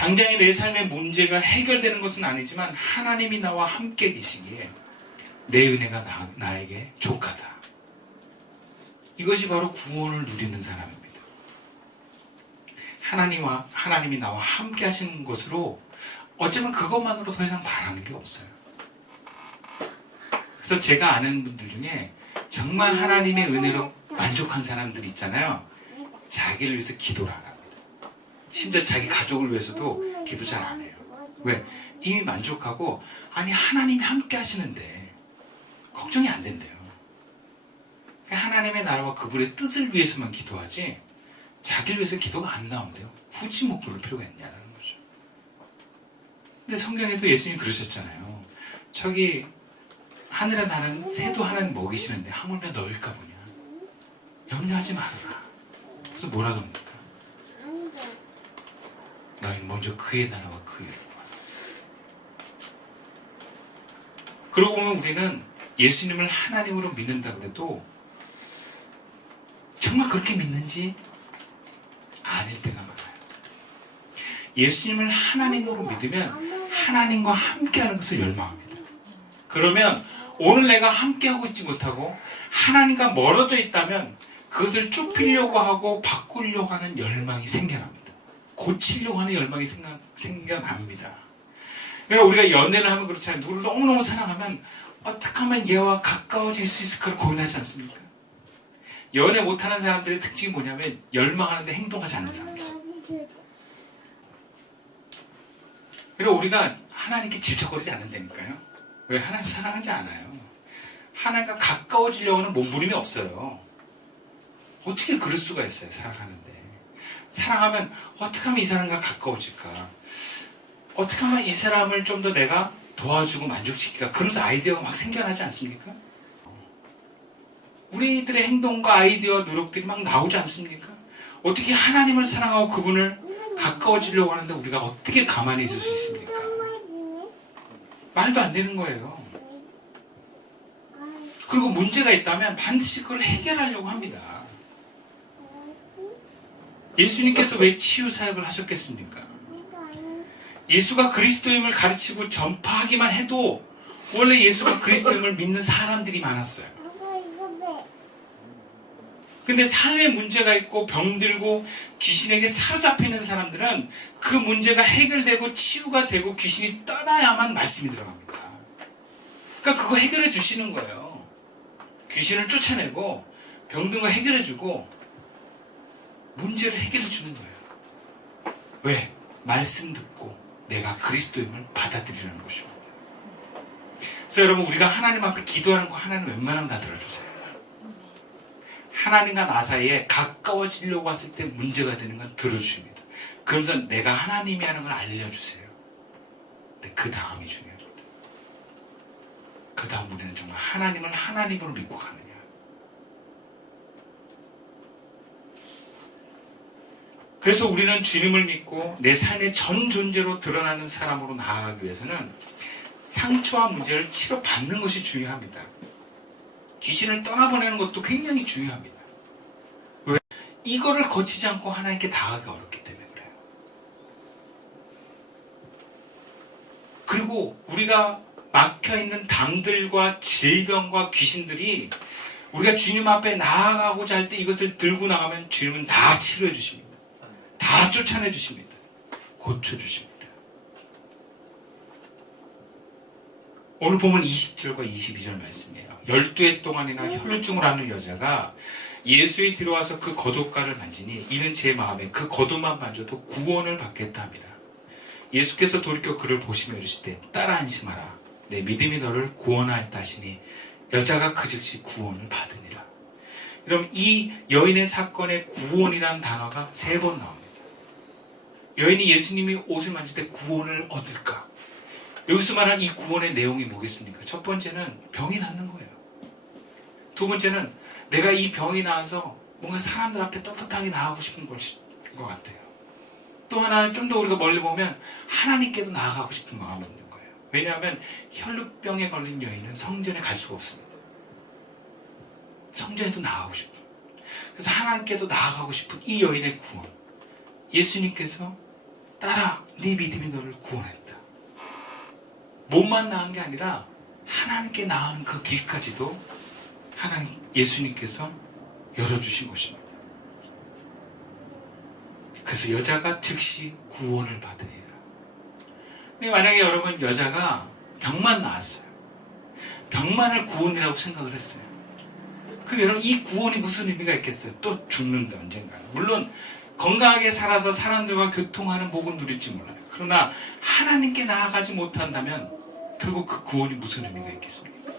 당장의 내 삶의 문제가 해결되는 것은 아니지만 하나님이 나와 함께 계시기에 내 은혜가 나에게 족하다. 이것이 바로 구원을 누리는 사람입니다. 하나님이 나와 함께 하시는 것으로 어쩌면 그것만으로 더 이상 바라는 게 없어요. 그래서 제가 아는 분들 중에 정말 하나님의 은혜로 만족한 사람들 있잖아요. 자기를 위해서 기도를 안 합니다. 심지어 자기 가족을 위해서도 기도 잘 안 해요. 왜? 이미 만족하고 아니 하나님이 함께 하시는데 걱정이 안 된대요. 하나님의 나라와 그분의 뜻을 위해서만 기도하지 자기를 위해서 기도가 안 나온대요. 굳이 뭐 그럴 필요가 있냐는 거죠. 근데 성경에도 예수님이 그러셨잖아요. 저기 하늘에 나는 새도 하나님 먹이시는데 하물며 너일까 보냐. 염려하지 말아라. 그래서 뭐라고 합니까? 너희는 먼저 그의 나라와 그 일을 구하라. 그러고 보면 우리는 예수님을 하나님으로 믿는다 그래도 정말 그렇게 믿는지 아닐 때가 많아요. 예수님을 하나님으로 믿으면 하나님과 함께하는 것을 열망합니다. 그러면 오늘 내가 함께하고 있지 못하고 하나님과 멀어져 있다면 그것을 좁히려고 하고 바꾸려고 하는 열망이 생겨납니다. 고치려고 하는 열망이 생겨납니다. 그러니까 우리가 연애를 하면 그렇잖아요. 누구를 너무너무 사랑하면 어떻게 하면 얘와 가까워질 수 있을까를 고민하지 않습니까? 연애 못하는 사람들의 특징이 뭐냐면 열망하는데 행동하지 않는 사람이에요. 그리고 우리가 하나님께 질척거리지 않는다니까요. 왜? 하나님 사랑하지 않아요. 하나님과 가까워지려고 하는 몸부림이 없어요. 어떻게 그럴 수가 있어요. 사랑하는데. 사랑하면 어떻게 하면 이 사람과 가까워질까? 어떻게 하면 이 사람을 좀 더 내가 도와주고 만족시킬까? 그러면서 아이디어가 막 생겨나지 않습니까? 우리들의 행동과 아이디어, 노력들이 막 나오지 않습니까? 어떻게 하나님을 사랑하고 그분을 가까워지려고 하는데 우리가 어떻게 가만히 있을 수 있습니까? 말도 안 되는 거예요. 그리고 문제가 있다면 반드시 그걸 해결하려고 합니다. 예수님께서 왜 치유사역을 하셨겠습니까? 예수가 그리스도임을 가르치고 전파하기만 해도 원래 예수가 그리스도임을 믿는 사람들이 많았어요. 근데 삶에 문제가 있고 병들고 귀신에게 사로잡혀 있는 사람들은 그 문제가 해결되고 치유가 되고 귀신이 떠나야만 말씀이 들어갑니다. 그러니까 그거 해결해 주시는 거예요. 귀신을 쫓아내고 병든 거 해결해 주고 문제를 해결해 주는 거예요. 왜? 말씀 듣고 내가 그리스도임을 받아들이라는 것입니다. 그래서 여러분 우리가 하나님 앞에 기도하는 거 하나님 웬만하면 다 들어주세요. 하나님과 나 사이에 가까워지려고 했을 때 문제가 되는 건 들어주십니다. 그러면서 내가 하나님이 하는 걸 알려주세요. 근데 그 다음이 중요합니다. 그 다음 우리는 정말 하나님을 하나님으로 믿고 가느냐. 그래서 우리는 주님을 믿고 내 삶의 전 존재로 드러나는 사람으로 나아가기 위해서는 상처와 문제를 치료받는 것이 중요합니다. 귀신을 떠나보내는 것도 굉장히 중요합니다. 왜? 이거를 거치지 않고 하나님께 나아가기 어렵기 때문에 그래요. 그리고 우리가 막혀있는 담들과 질병과 귀신들이 우리가 주님 앞에 나아가고자 할 때 이것을 들고 나가면 주님은 다 치료해 주십니다. 다 쫓아내 주십니다. 고쳐주십니다. 오늘 보면 20절과 22절 말씀이에요. 12해 동안이나 혈루증을 앓는 여자가 예수에 들어와서 그 겉옷가를 만지니 이는 제 마음에 그 겉옷만 만져도 구원을 받겠다 합니다. 예수께서 돌이켜 그를 보시며 이르시되 따라 안심하라. 내 믿음이 너를 구원하였다 하시니 여자가 그 즉시 구원을 받으니라. 여러분 이 여인의 사건의 구원이라는 단어가 3번 나옵니다. 여인이 예수님이 옷을 만질 때 구원을 얻을까? 여기서 말하는 이 구원의 내용이 뭐겠습니까? 첫 번째는 병이 낫는 거예요. 두 번째는 내가 이 병이 나아서 뭔가 사람들 앞에 떳떳하게 나아가고 싶은 것 같아요. 또 하나는 좀 더 우리가 멀리 보면 하나님께도 나아가고 싶은 마음이 있는 거예요. 왜냐하면 혈루병에 걸린 여인은 성전에 갈 수가 없습니다. 성전에도 나아가고 싶은. 그래서 하나님께도 나아가고 싶은 이 여인의 구원. 예수님께서 딸아, 네 믿음이 너를 구원했다. 몸만 나은 게 아니라 하나님께 나아가는 그 길까지도 하나님, 예수님께서 열어주신 것입니다. 그래서 여자가 즉시 구원을 받으리라. 근데 만약에 여러분 여자가 병만 나았어요. 병만을 구원이라고 생각을 했어요. 그럼 여러분 이 구원이 무슨 의미가 있겠어요? 또 죽는다 언젠가는. 물론 건강하게 살아서 사람들과 교통하는 복은 누릴지 몰라요. 그러나 하나님께 나아가지 못한다면 결국 그 구원이 무슨 의미가 있겠습니까?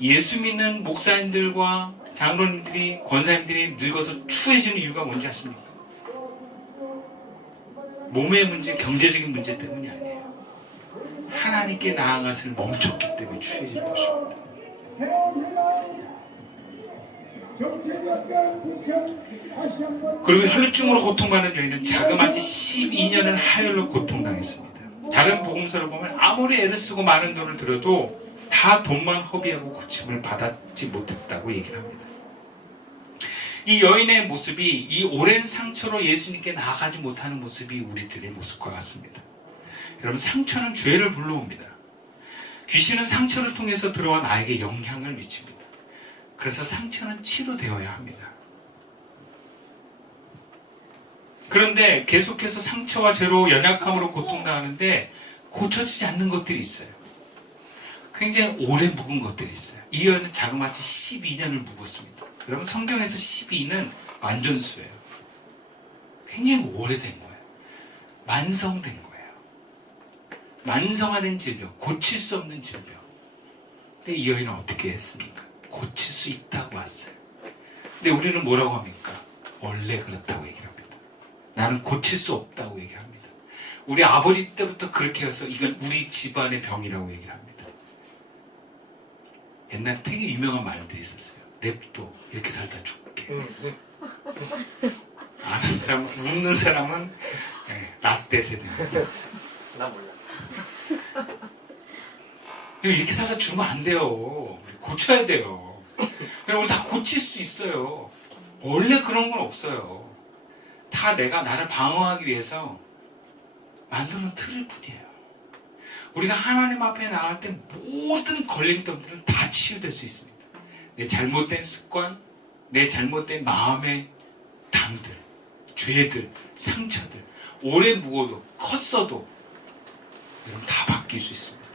예수 믿는 목사님들과 장로님들이, 권사님들이 늙어서 추해지는 이유가 뭔지 아십니까? 몸의 문제, 경제적인 문제 때문이 아니에요. 하나님께 나아가서 멈췄기 때문에 추해지는 것입니다. 그리고 혈루증으로 고통받는 여인은 자그마치 12년을 하혈로 고통당했습니다. 다른 복음서를 보면 아무리 애를 쓰고 많은 돈을 들여도 다 돈만 허비하고 고침을 받았지 못했다고 얘기를 합니다. 이 여인의 모습이 이 오랜 상처로 예수님께 나아가지 못하는 모습이 우리들의 모습과 같습니다. 여러분, 상처는 죄를 불러옵니다. 귀신은 상처를 통해서 들어와 나에게 영향을 미칩니다. 그래서 상처는 치료되어야 합니다. 그런데 계속해서 상처와 죄로 연약함으로 고통당하는데 고쳐지지 않는 것들이 있어요. 굉장히 오래 묵은 것들이 있어요. 이 여인은 자그마치 12년을 묵었습니다. 여러분, 성경에서 12는 완전수예요. 굉장히 오래된 거예요. 만성된 거예요. 만성화된 질병, 고칠 수 없는 질병. 근데 이 여인은 어떻게 했습니까? 고칠 수 있다고 왔어요. 근데 우리는 뭐라고 합니까? 원래 그렇다고 얘기를 합니다. 나는 고칠 수 없다고 얘기를 합니다. 우리 아버지 때부터 그렇게 해서 이건 우리 집안의 병이라고 얘기를 합니다. 옛날에 되게 유명한 말들이 있었어요. 냅둬, 이렇게 살다 죽게. 아는 사람, 웃는 사람은 라떼 세대입니다. 나 몰라. 이렇게 살다 죽으면 안 돼요. 고쳐야 돼요. 우리 다 고칠 수 있어요. 원래 그런 건 없어요. 다 내가 나를 방어하기 위해서 만드는 틀일 뿐이에요. 우리가 하나님 앞에 나갈 때 모든 걸림돌들을 다 치유될 수 있습니다. 내 잘못된 습관, 내 잘못된 마음의 담들, 죄들, 상처들, 오래 묵어도 컸어도 여러분 다 바뀔 수 있습니다.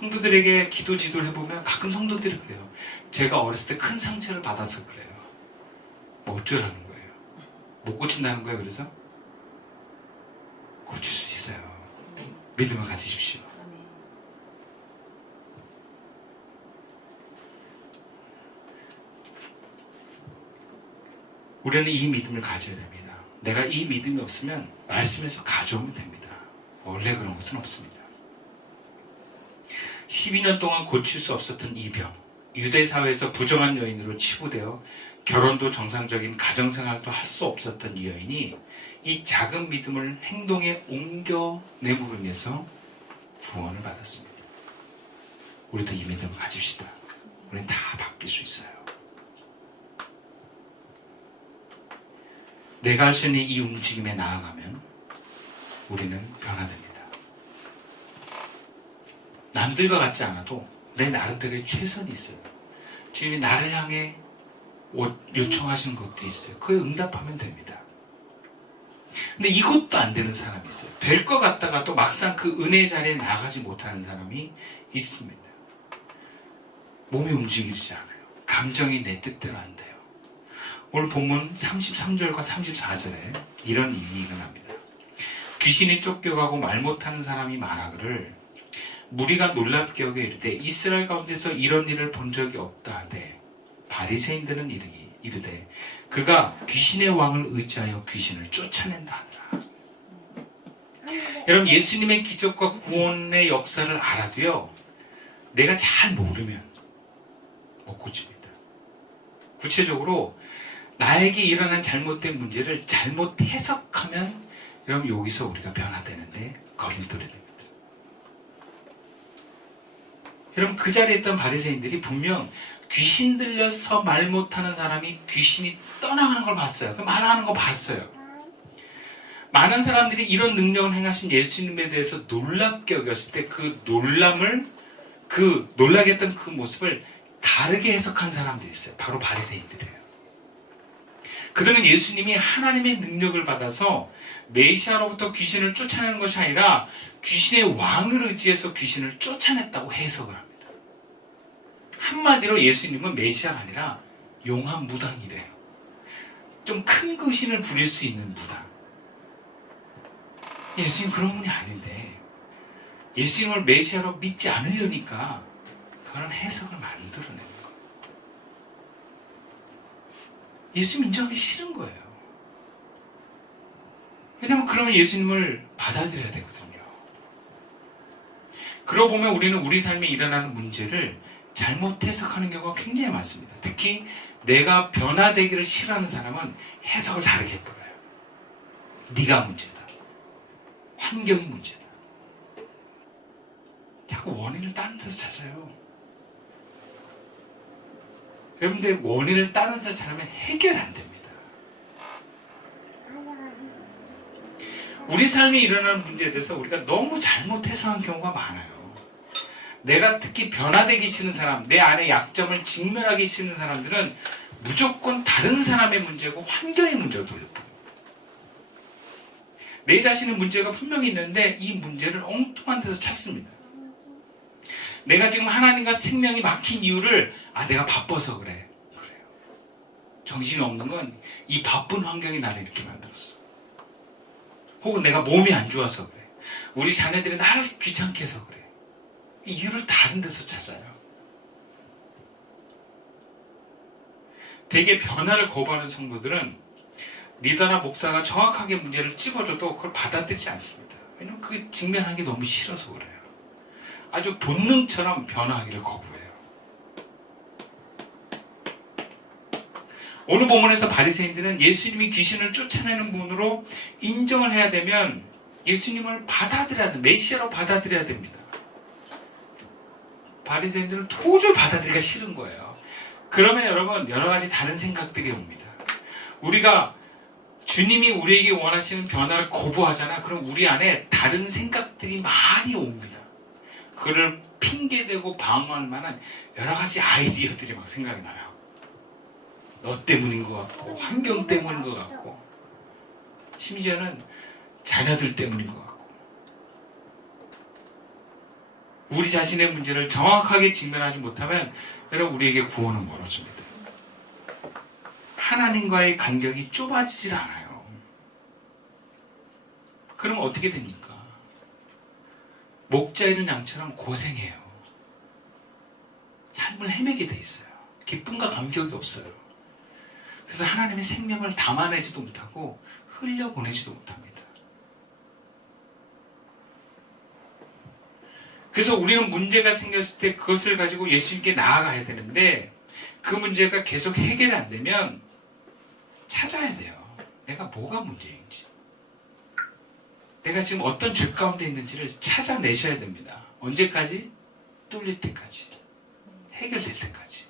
성도들에게 기도 지도를 해보면 가끔 성도들이 그래요. 제가 어렸을 때 큰 상처를 받아서 그래요. 뭐 어쩌라는 거예요? 못 고친다는 거예요. 그래서 고칠 수 있어요. 믿음을 가지십시오. 우리는 이 믿음을 가져야 됩니다. 내가 이 믿음이 없으면 말씀에서 가져오면 됩니다. 원래 그런 것은 없습니다. 12년 동안 고칠 수 없었던 이 병, 유대 사회에서 부정한 여인으로 치부되어 결혼도 정상적인 가정생활도 할 수 없었던 이 여인이 이 작은 믿음을 행동에 옮겨내므로 인해서 구원을 받았습니다. 우리도 이 믿음을 가집시다. 우리는 다 바뀔 수 있어요. 내가 할 수 있는 이 움직임에 나아가면 우리는 변화됩니다. 남들과 같지 않아도 내 나름대로의 최선이 있어요. 주님이 나를 향해 요청하시는 것들이 있어요. 그에 응답하면 됩니다. 근데 이것도 안 되는 사람이 있어요. 될 것 같다가도 막상 그 은혜의 자리에 나가지 못하는 사람이 있습니다. 몸이 움직이지 않아요. 감정이 내 뜻대로 안 돼요. 오늘 본문 33절과 34절에 이런 일이 일어납니다. 귀신이 쫓겨가고 말 못하는 사람이 많아그를 무리가 놀랍게 여겨 이르되 이스라엘 가운데서 이런 일을 본 적이 없다 하되 바리새인들은 이르되 그가 귀신의 왕을 의지하여 귀신을 쫓아낸다 하더라. 여러분, 예수님의 기적과 구원의 역사를 알아도요, 내가 잘 모르면 못 고칩니다. 구체적으로 나에게 일어난 잘못된 문제를 잘못 해석하면 여러분 여기서 우리가 변화되는데 걸림돌이 됩니다. 여러분, 그 자리에 있던 바리새인들이 분명 귀신 들려서 말 못하는 사람이 귀신이 떠나가는 걸 봤어요. 그 말하는 거 봤어요. 많은 사람들이 이런 능력을 행하신 예수님에 대해서 놀랍게 여겼을 때 그 놀라게 했던 그 모습을 다르게 해석한 사람들이 있어요. 바로 바리새인들이에요. 그들은 예수님이 하나님의 능력을 받아서 메시아로부터 귀신을 쫓아내는 것이 아니라 귀신의 왕을 의지해서 귀신을 쫓아냈다고 해석을 합니다. 한마디로 예수님은 메시아가 아니라 용한 무당이래요. 좀 큰 귀신을 부릴 수 있는 무당. 예수님 그런 분이 아닌데 예수님을 메시아로 믿지 않으려니까 그런 해석을 만들어내는 거예요. 예수님 인정하기 싫은 거예요. 왜냐하면 그러면 예수님을 받아들여야 되거든요. 그러고 보면 우리는 우리 삶에 일어나는 문제를 잘못 해석하는 경우가 굉장히 많습니다. 특히 내가 변화되기를 싫어하는 사람은 해석을 다르게 해버려요. 네가 문제다. 환경이 문제다. 자꾸 원인을 다른 데서 찾아요. 여러분들 원인을 다른 데서 찾으면 해결 안 됩니다. 우리 삶에 일어나는 문제에 대해서 우리가 너무 잘못 해석한 경우가 많아요. 내가 특히 변화되기 싫은 사람, 내 안에 약점을 직면하기 싫은 사람들은 무조건 다른 사람의 문제고 환경의 문제로 돌려봅니다. 내 자신의 문제가 분명히 있는데 이 문제를 엉뚱한 데서 찾습니다. 내가 지금 하나님과 생명이 막힌 이유를 내가 바빠서 그래요. 정신이 없는 건 이 바쁜 환경이 나를 이렇게 만들었어. 혹은 내가 몸이 안 좋아서 그래. 우리 자녀들이 나를 귀찮게 해서 그래. 이유를 다른 데서 찾아요. 되게 변화를 거부하는 성도들은 리더나 목사가 정확하게 문제를 찝어줘도 그걸 받아들이지 않습니다. 왜냐하면 그 직면하는 게 너무 싫어서 그래요. 아주 본능처럼 변화하기를 거부해요. 오늘 본문에서 바리새인들은 예수님이 귀신을 쫓아내는 분으로 인정을 해야 되면 예수님을 받아들여야 됩니다. 메시아로 받아들여야 됩니다. 바리새인들은 도저히 받아들이기가 싫은 거예요. 그러면 여러분 여러 가지 다른 생각들이 옵니다. 우리가 주님이 우리에게 원하시는 변화를 거부하잖아. 그럼 우리 안에 다른 생각들이 많이 옵니다. 그를 핑계대고 방어할 만한 여러 가지 아이디어들이 막 생각이 나요. 너 때문인 것 같고 환경 때문인 것 같고 심지어는 자녀들 때문인 것 같고 우리 자신의 문제를 정확하게 직면하지 못하면 여러분 우리에게 구원은 멀어집니다. 하나님과의 간격이 좁아지질 않아요. 그럼 어떻게 됩니까? 목자 잃은 양처럼 고생해요. 삶을 헤매게 돼 있어요. 기쁨과 감격이 없어요. 그래서 하나님의 생명을 담아내지도 못하고 흘려보내지도 못합니다. 그래서 우리는 문제가 생겼을 때 그것을 가지고 예수님께 나아가야 되는데 그 문제가 계속 해결이 안 되면 찾아야 돼요. 내가 뭐가 문제인지. 내가 지금 어떤 죄 가운데 있는지를 찾아내셔야 됩니다. 언제까지? 뚫릴 때까지. 해결될 때까지.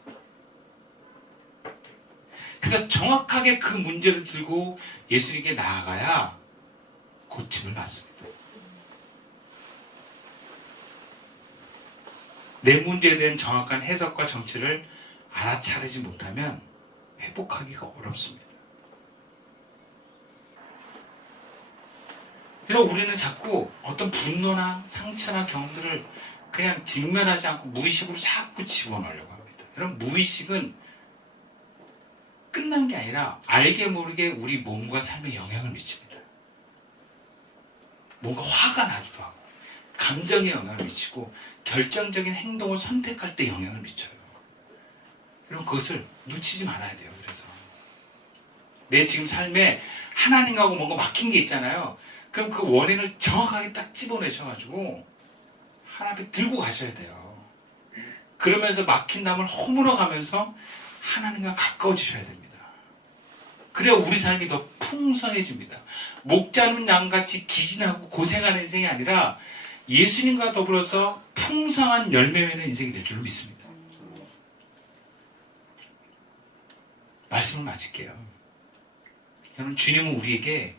그래서 정확하게 그 문제를 들고 예수님께 나아가야 고침을 받습니다. 내 문제에 대한 정확한 해석과 정체를 알아차리지 못하면 회복하기가 어렵습니다. 그래서 우리는 자꾸 어떤 분노나 상처나 경험들을 그냥 직면하지 않고 무의식으로 자꾸 집어넣으려고 합니다. 여러분 무의식은 끝난 게 아니라 알게 모르게 우리 몸과 삶에 영향을 미칩니다. 뭔가 화가 나기도 하고 감정에 영향을 미치고 결정적인 행동을 선택할 때 영향을 미쳐요. 여러분 그것을 놓치지 말아야 돼요. 그래서 내 지금 삶에 하나님하고 뭔가 막힌 게 있잖아요. 그럼 그 원인을 정확하게 딱 집어내셔가지고 하나님 앞에 들고 가셔야 돼요. 그러면서 막힌 담을 허물어 가면서 하나님과 가까워지셔야 됩니다. 그래야 우리 삶이 더 풍성해집니다. 목자는 양같이 기진하고 고생하는 인생이 아니라 예수님과 더불어서 풍성한 열매 맺는 인생이 될 줄로 믿습니다. 말씀을 마칠게요. 여러분 주님은 우리에게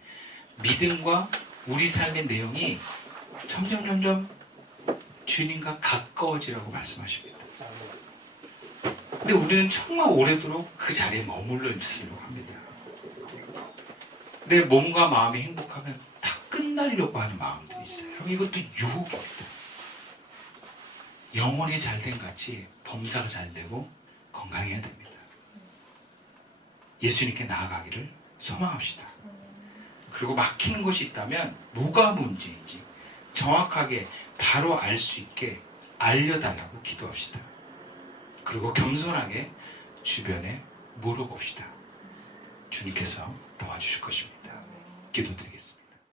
믿음과 우리 삶의 내용이 점점 주님과 가까워지라고 말씀하십니다. 근데 우리는 정말 오래도록 그 자리에 머물러 있으려고 합니다. 내 몸과 마음이 행복하면 다 끝나려고 하는 마음들이 있어요. 이것도 유혹입니다. 영혼이 잘된 같이 범사가 잘되고 건강해야 됩니다. 예수님께 나아가기를 소망합시다. 그리고 막히는 것이 있다면 뭐가 문제인지 정확하게 바로 알 수 있게 알려달라고 기도합시다. 그리고 겸손하게 주변에 물어봅시다. 주님께서 도와주실 것입니다. 기도드리겠습니다.